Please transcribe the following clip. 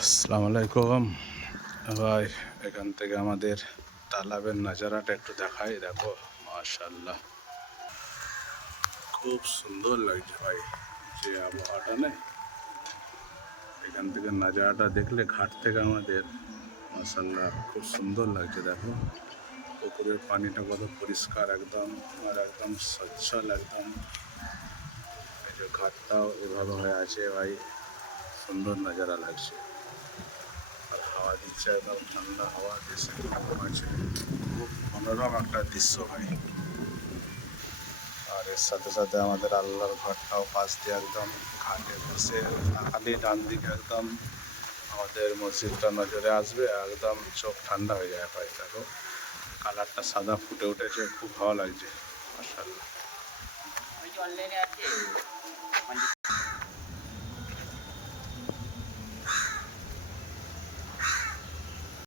আসসালামু আলাইকুম ভাই। এখান থেকে আমাদের তালাবের নাজারাটা একটু দেখাই। দেখো মাশাআল্লাহ, খুব সুন্দর লাগছে ভাই। যে আবহাওয়াটা নেই, এখান থেকে নাজারাটা দেখলে ঘাট থেকে আমাদের মাশাআল্লাহ খুব সুন্দর লাগছে। দেখো পুকুরের পানিটা কত পরিষ্কার একদম, আর একদম সচ্ছল একদম। এই যে ঘাটটাও এভাবে হয়ে আছে ভাই, সুন্দর নাজারা লাগছে। আর হাওয়া দিচ্ছে, একদম ঠান্ডা হাওয়া দেশে আছে। খুব মনোরম একটা দৃশ্য ভাই। আর এর সাথে সাথে আমাদের আল্লাহর ঘরটাও পাশ দিয়ে একদম ঘাটে বসে খালি ডান দিকে একদম আমাদের মসজিদটা নজরে আসবে, একদম চোখ ঠান্ডা হয়ে যায় ভাই। দেখো কালারটা সাদা ফুটে উঠেছে, খুব ভালো লাগছে মাশাআল্লাহ।